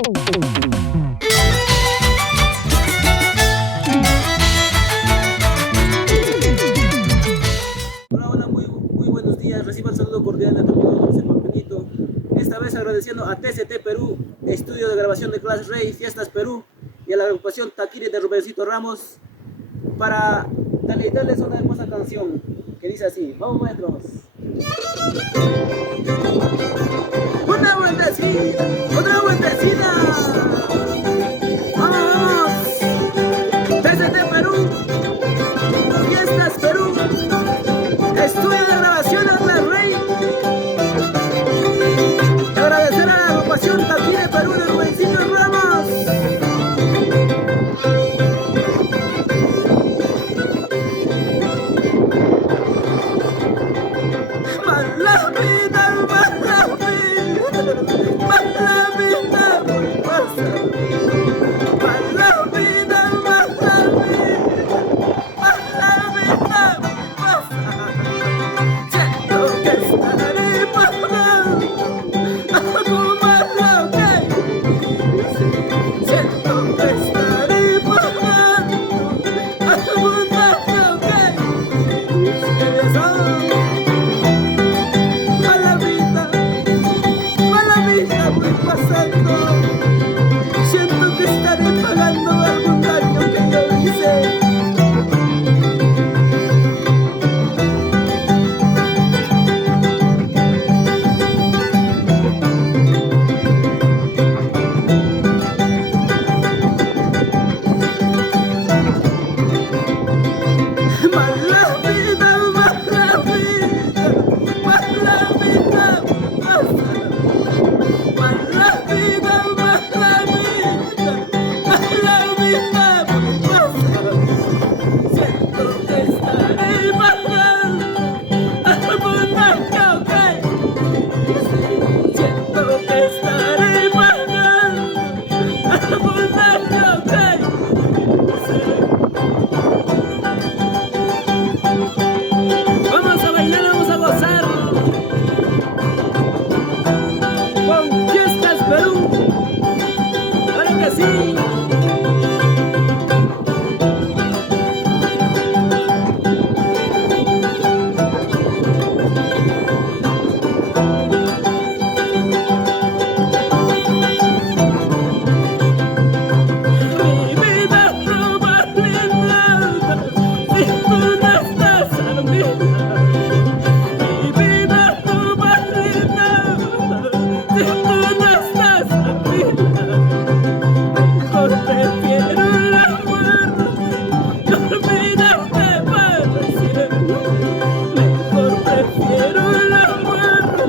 Hola, hola, muy buenos días. Reciba el saludo cordial de tu amigo José Benito. Esta vez agradeciendo a TCT Perú, Estudio de Grabación de Class Rey, Fiestas Perú, y a la agrupación Taquiri de Rubencito Ramos para deleitarles una hermosa canción que dice así. Vamos, maestros. Una vueltecita, otra vueltecita. Vamos, vamos. TCT Perú, Fiestas Perú, Estudio de Grabación de Class Rey. Agradecer a la agrupación Taquiri Perú de Rubencito Ramos. Mala vida, mala vida, muy pasa. Mala vida, mala vida, muy pasa. Siento que estaré pagando algo malo que siento que estaré pagando algo malo que voy pasando. Siento que estaré pagando algún daño que yo hice. Mala vida, mala vida, mala vida, pasa. Mala vida, mala vida, pasa. Siento que estaré pagando algún daño que siento que estaré pagando algún daño que vamos a bailar, vamos a gozar con Fiestas Perú. Claro que sí. Mi vida no vale nada si tú no estás a mi lado. Mi vida no vale nada si tú no estás a mi lado. Mejor prefiero la muerte y olvidarte para siempre. Mejor prefiero la muerte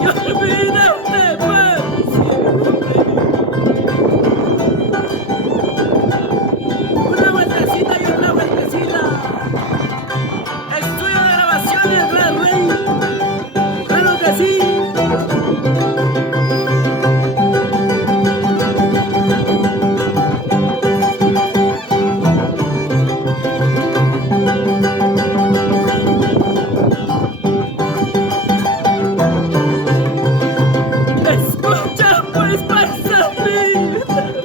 y olvidarte para siempre. Una vueltecita y otra vueltecita. Estudio de grabación de Class Rey. Claro que sí. Escucha pues, pasa vida.